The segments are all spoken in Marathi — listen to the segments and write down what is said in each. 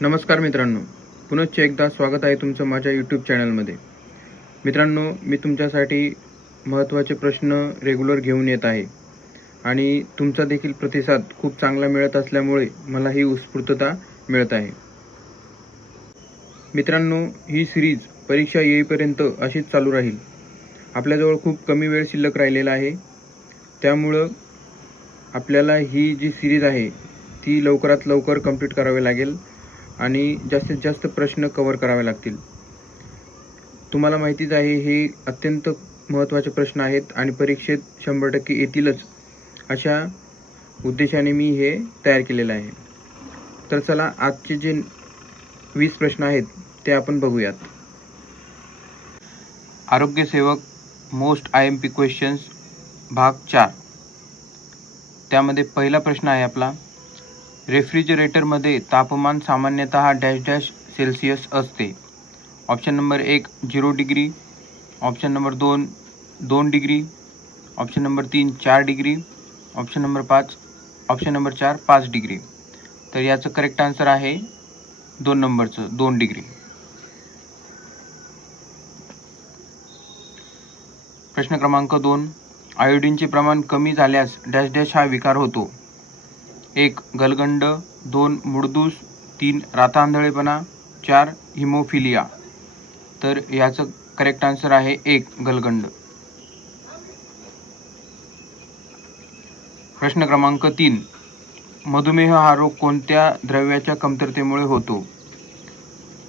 नमस्कार मित्रांनो. पुनश्च एकदा स्वागत आहे तुमचं माझ्या यूट्यूब चॅनलमध्ये मित्रांनो मी तुमच्यासाठी महत्त्वाचे प्रश्न रेग्युलर घेऊन येत आहे. आणि तुमचा देखील प्रतिसाद खूप चांगला मिळत असल्यामुळे मला ही उत्स्फूर्तता मिळत आहे. मित्रांनो ही सिरीज परीक्षा येईपर्यंत अशीच चालू राहील. आपल्याजवळ खूप कमी वेळ शिल्लक राहिलेला आहे. त्यामुळं आपल्याला ही जी सिरीज आहे ती लवकरात लवकर कंप्लीट करावी लागेल. आणि जास्तीत जास्त प्रश्न कवर करावे लागतील. तुम्हाला माहितीच आहे हे अत्यंत महत्त्वाचे प्रश्न आहेत आणि परीक्षेत शंभर टक्के येतीलच अशा उद्देशाने मी हे तयार केलेलं आहे. तर चला आजचे जे वीस प्रश्न आहेत ते आपण बघूयात. आरोग्यसेवक most I M P questions भाग चार. त्यामध्ये पहिला प्रश्न आहे आपला. रेफ्रिजरेटरमध्ये तापमान सामान्यतः डॅश डॅश सेल्सिअस असते. ऑप्शन नंबर एक झिरो डिग्री. ऑप्शन नंबर दोन दोन डिग्री. ऑप्शन नंबर तीन चार डिग्री. ऑप्शन नंबर पाच ऑप्शन नंबर चार पाच डिग्री. तर याचं करेक्ट आन्सर आहे दोन नंबरचं दोन डिग्री. प्रश्न क्रमांक दोन आयोडीनचे प्रमाण कमी झाल्यास डॅश डॅश हा विकार होतो. एक गलगंड दोन मुडदूस तीन रातांधळेपणा चार हिमोफिलिया. तर याचं करेक्ट आन्सर आहे एक गलगंड. प्रश्न क्रमांक तीन. मधुमेह हा रोग कोणत्या द्रव्याच्या कमतरतेमुळे होतो?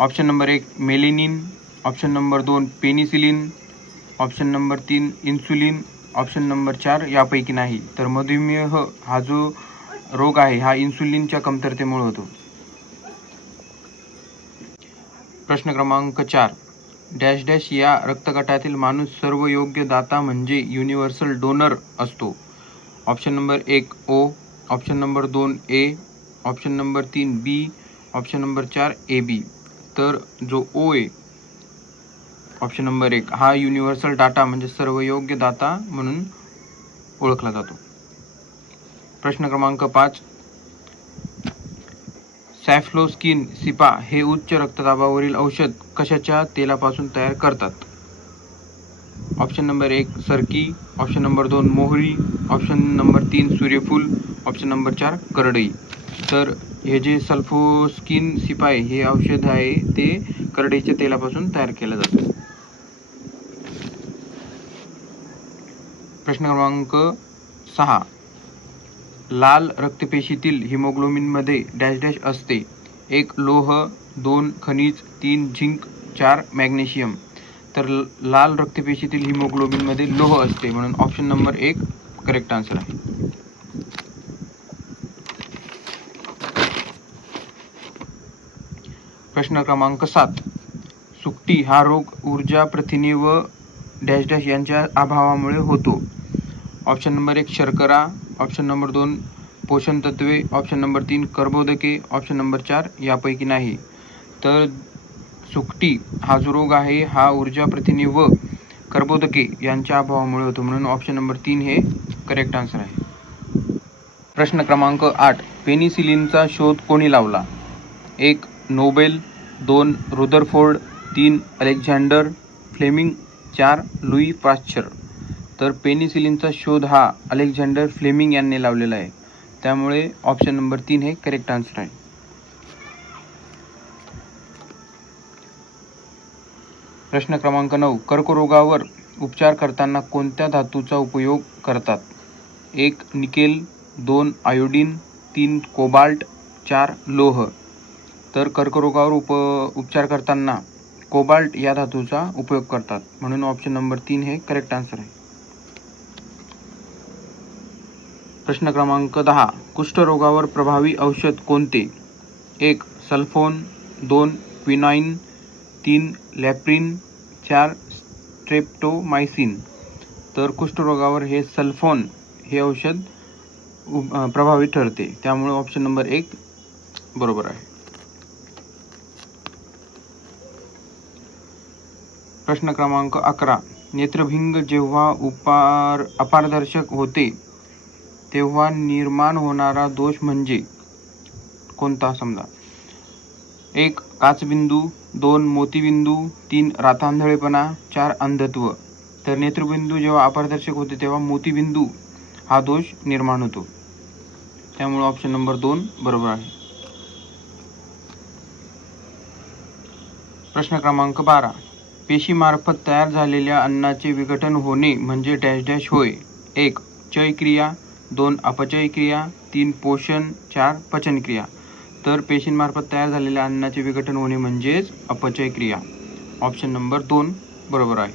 ऑप्शन नंबर एक मेलिनिन ऑप्शन नंबर दोन पेनिसिलिन ऑप्शन नंबर तीन इन्सुलिन ऑप्शन नंबर चार यापैकी नाही. तर मधुमेह हा जो रोग आहे हा इन्सुलिनच्या कमतरतेमुळे होतो. प्रश्न क्रमांक चार. डॅश डॅश या रक्तगटातील माणूस सर्व योग्य दाता म्हणजे युनिव्हर्सल डोनर असतो. ऑप्शन नंबर एक ओ ऑप्शन नंबर दोन ए ऑप्शन नंबर तीन बी ऑप्शन नंबर चार ए बी. तर जो ओ आहे ऑप्शन नंबर एक हा युनिव्हर्सल डाटा म्हणजे सर्व योग्य दाता म्हणून ओळखला जातो. प्रश्न क्रमांक पाच. सॅफ्लोस्किन सिपा हे उच्च रक्तदाबावरील औषध कशाच्या तेलापासून तयार करतात? ऑप्शन नंबर एक सरकी. ऑप्शन नंबर दोन मोहरी. ऑप्शन नंबर तीन सूर्यफूल. ऑप्शन नंबर चार करडई. तर हे जे सल्फोस्किन सिपाय हे औषध आहे ते करडईच्या तेलापासून तयार केलं जातं. प्रश्न क्रमांक सहा. लाल रक्तपेशीतील हिमोग्लोबिनमध्ये डॅश डॅश असते. एक लोह दोन खनिज तीन झिंक चार मॅग्नेशियम. तर लाल रक्तपेशीतील हिमोग्लोबिनमध्ये लोह असते म्हणून ऑप्शन नंबर एक करेक्ट आन्सर आहे. प्रश्न क्रमांक सात. सुकटी हा रोग ऊर्जा प्रथिने व डॅश डॅश यांच्या अभावामुळे होतो. ऑप्शन नंबर एक शर्करा ऑप्शन नंबर दोन पोषण तत्वे. ऑप्शन नंबर तीन कर्बोदके ऑप्शन नंबर चार यापैकी नाही. तर सुकटी हा जो रोग आहे हा ऊर्जा प्रथिने व कर्बोदके यांच्या अभावामुळे होतो. म्हणून ऑप्शन नंबर तीन हे करेक्ट आन्सर आहे. प्रश्न क्रमांक आठ पेनिसिलिनचा शोध कोणी लावला? एक नोबेल. दोन रुदरफोर्ड. तीन अलेक्झांडर. फ्लेमिंग. चार लुई पाश्चर. तर पेनिसिलिनचा शोध हा अलेक्झांडर फ्लेमिंग यांनी लावलेला आहे. त्यामुळे ऑप्शन नंबर तीन हे करेक्ट आन्सर आहे. प्रश्न क्रमांक नऊ. कर्करोगावर उपचार करताना कोणत्या धातूचा उपयोग करतात? एक निकेल दोन आयोडीन तीन कोबाल्ट चार लोह. तर कर्करोगावर उप उपचार करताना कोबाल्ट या धातूचा उपयोग करतात. म्हणून ऑप्शन नंबर तीन हे करेक्ट आन्सर आहे. प्रश्न क्रमांक दहा. कुष्ठरोगावर प्रभावी औषध कोणते? एक सल्फोन दोन क्विनाईन तीन लॅप्रिन चार स्ट्रेप्टोमायसिन. तर कुष्ठरोगावर हे सल्फोन हे औषध प्रभावी ठरते. त्यामुळे ऑप्शन नंबर एक बरोबर आहे. प्रश्न क्रमांक अकरा. नेत्रभिंग जेव्हा उपार अपारदर्शक होते तेव्हा निर्माण होणारा दोष म्हणजे कोणता? समजा. एक काचबिंदू दोन मोतीबिंदू तीन रातांधळेपणा चार अंधत्व. तर नेत्रबिंदू जेव्हा अपारदर्शक होते तेव्हा मोतीबिंदू हा दोष निर्माण होतो. त्यामुळे ऑप्शन नंबर दोन बरोबर आहे. प्रश्न क्रमांक बारा. पेशीमार्फत तयार झालेल्या अन्नाचे विघटन होणे म्हणजे डॅश डॅश होय. एक चय क्रिया दोन अपचय क्रिया तीन पोषण चार पचन क्रिया. तर पेशींमार्फत तयार झालेल्या अन्नाचे विघटन होणे म्हणजेच अपचय क्रिया. ऑप्शन नंबर दोन बरोबर आहे.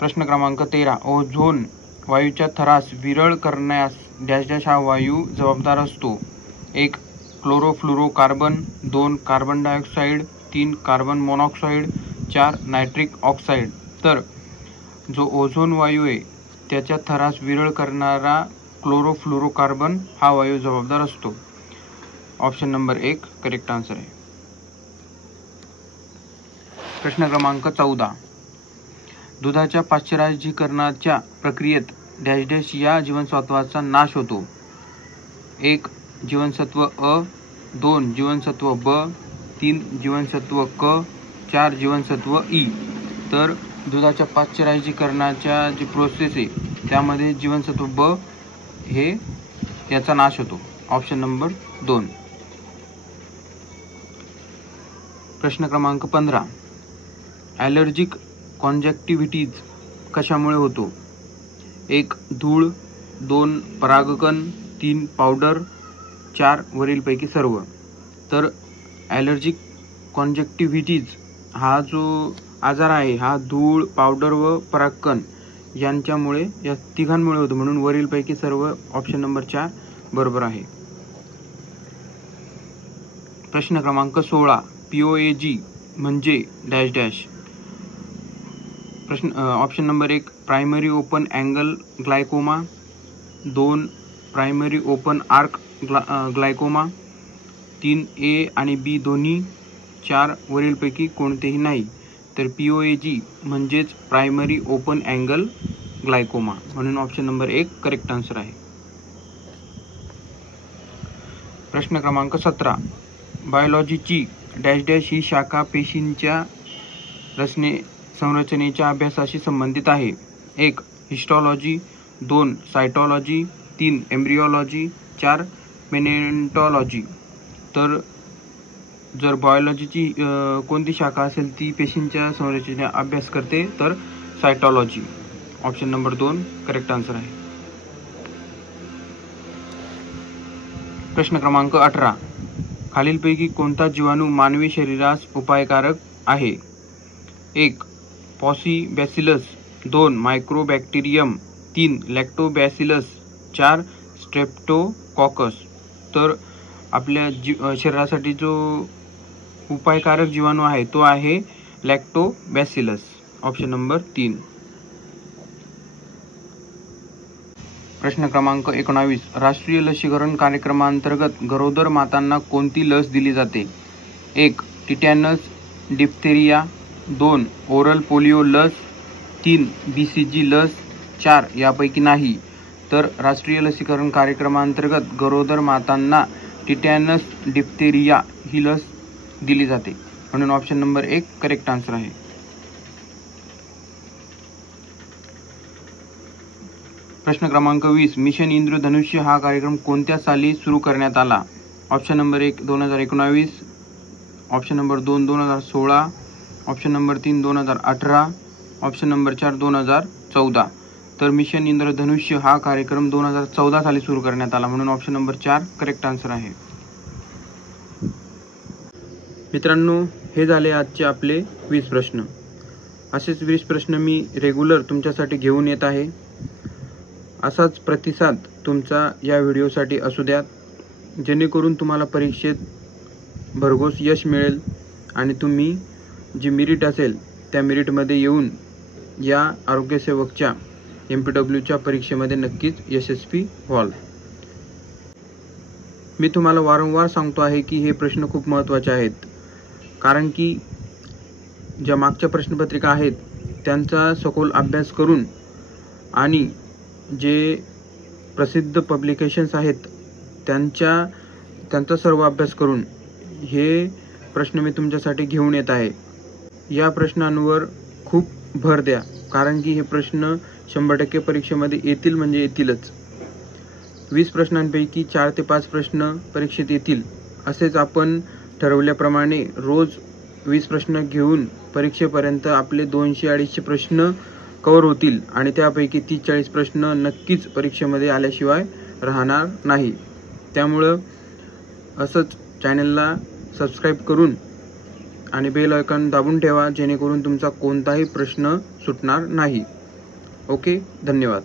प्रश्न क्रमांक तेरा ओझोन वायूच्या थरास विरळ करण्यास डॅश डॅश हा वायू जबाबदार असतो. एक क्लोरोफ्लोरोकार्बन दोन कार्बन डायऑक्साईड तीन कार्बन मोनॉक्साईड चार नायट्रिक ऑक्साईड. तर जो ओझोन वायू आहे त्याच्या थरास विरळ करणारा क्लोरोफ्लोरोकार्बन हा वायू जबाबदार असतो. ऑप्शन नंबर एक करेक्ट आन्सर आहे. प्रश्न क्रमांक चौदा. दुधाच्या पाश्चरायझीकरणाच्या प्रक्रियेत डॅश डॅश या जीवनसत्वाचा नाश होतो. एक जीवनसत्व अ दोन जीवनसत्व ब तीन जीवनसत्व क चार जीवनसत्व ई. तर दुधाच्या पाश्चरायझीकरणाच्या जी प्रोसेस आहे त्यामध्ये जीवनसत्व ब हे याचा नाश होतो. ऑप्शन नंबर दोन. प्रश्न क्रमांक पंधरा. ॲलर्जिक कॉन्जॅक्टिव्हिटीज कशामुळे होतो? एक धूळ दोन परागकण तीन पावडर चार वरीलपैकी सर्व. तर ॲलर्जिक कॉन्जॅक्टिव्हिटीज हा जो आजार आहे हा धूळ पावडर व परागकण यांच्यामुळे या तिघांमुळे होतो. म्हणून वरीलपैकी सर्व ऑप्शन नंबर चार बरोबर आहे. प्रश्न क्रमांक सोळा पी ओ ए जी म्हणजे डॅश डॅश प्रश्न ऑप्शन नंबर एक प्रायमरी ओपन अँगल ग्लायकोमा दोन primary open arc gla glaucoma तीन ए आणि बी दोन्ही. चार वरीलपैकी कोणतेही नाही. तर पी ओ ए जी म्हणजेच प्रायमरी ओपन अँगल ग्लायकोमा म्हणून ऑप्शन नंबर एक करेक्ट आन्सर आहे. प्रश्न क्रमांक सतरा. बायोलॉजीची डॅश डॅश ही शाखा पेशींच्या रचने संरचनेच्या अभ्यासाशी संबंधित आहे. एक हिस्टॉलॉजी दोन सायटॉलॉजी तीन एम्ब्रिओलॉजी चार मेनेंटॉलॉजी तर जर बायोलॉजीची कोणती शाखा असेल ती पेशींच्या संरचनेचा अभ्यास करते तर सायटॉलॉजी ऑप्शन नंबर दोन करेक्ट आन्सर आहे. प्रश्न क्रमांक अठरा. खालीलपैकी कोणता जीवाणू मानवी शरीरास उपायकारक आहे? एक पॉसीबॅसिलस. दोन मायक्रोबॅक्टेरियम तीन लॅक्टोबॅसिलस चार स्ट्रेप्टोकॉकस तर आपल्या जी शरीरासाठी जो उपायकारक जीवाणू आहे तो आहे लॅक्टोबॅसिलस ऑप्शन नंबर तीन. प्रश्न क्रमांक एकोणावीस. राष्ट्रीय लसीकरण कार्यक्रमांतर्गत गरोदर मातांना कोणती लस दिली जाते? एक टिटॅनस डिप्थेरिया. दोन ओरल पोलिओ लस. तीन बी सी जी लस. चार यापैकी नाही. तर राष्ट्रीय लसीकरण कार्यक्रमांतर्गत गरोदर मातांना टिटॅनस डिप्थेरिया ही लस दिली जाते. म्हणून ऑप्शन नंबर एक करेक्ट आन्सर आहे. प्रश्न क्रमांक वीस मिशन इंद्रधनुष्य हा कार्यक्रम कोणत्या साली सुरू करण्यात आला? ऑप्शन नंबर एक दोन हजार एकोणावीस. ऑप्शन नंबर दोन दोन हजार सोळा. ऑप्शन नंबर तीन दोन हजार अठरा. ऑप्शन नंबर चार दोन हजार चौदा. तर मिशन इंद्रधनुष्य हा कार्यक्रम दोन हजार चौदा साली सुरू करण्यात आला. म्हणून ऑप्शन नंबर चार करेक्ट आन्सर आहे. मित्रांनो हे झाले आजचे आपले वीस प्रश्न. असेच वीस प्रश्न मी रेग्युलर तुमच्यासाठी घेऊन येत आहे. असाच प्रतिसाद तुमचा या व्हिडिओसाठी असू द्यात. जेणेकरून तुम्हाला परीक्षेत भरघोस यश मिळेल आणि तुम्ही जी मिरिट असेल त्या मिरिटमध्ये येऊन या आरोग्यसेवकच्या एम पी डब्ल्यूच्या परीक्षेमध्ये नक्कीच यशस्वी व्हाल. मी तुम्हाला वारंवार सांगतो आहे की हे प्रश्न खूप महत्त्वाचे आहेत. कारण की ज्या मागच्या प्रश्नपत्रिका आहेत त्यांचा सखोल अभ्यास करून आणि जे प्रसिद्ध पब्लिकेशन्स आहेत त्यांच्या त्यांचा सर्व अभ्यास करून हे प्रश्न मी तुमच्यासाठी घेऊन येत आहे. या प्रश्नांवर खूप भर द्या कारण की हे प्रश्न शंभर टक्के परीक्षेमध्ये येतील म्हणजे येतीलच. वीस प्रश्नांपैकी चार ते पाच प्रश्न परीक्षेत येतील असेच आपण ठरवल्याप्रमाणे रोज वीस प्रश्न घेऊन परीक्षेपर्यंत आपले दोनशे अडीचशे प्रश्न कवर होतील आणि त्यापैकी तीस चाळीस प्रश्न नक्कीच परीक्षेमध्ये आल्याशिवाय राहणार नाही. त्यामुळं असंच चॅनलला सबस्क्राईब करून आणि बेल आयकॉन दाबून ठेवा जेणेकरून तुमचा कोणताही प्रश्न सुटणार नाही. ओके धन्यवाद.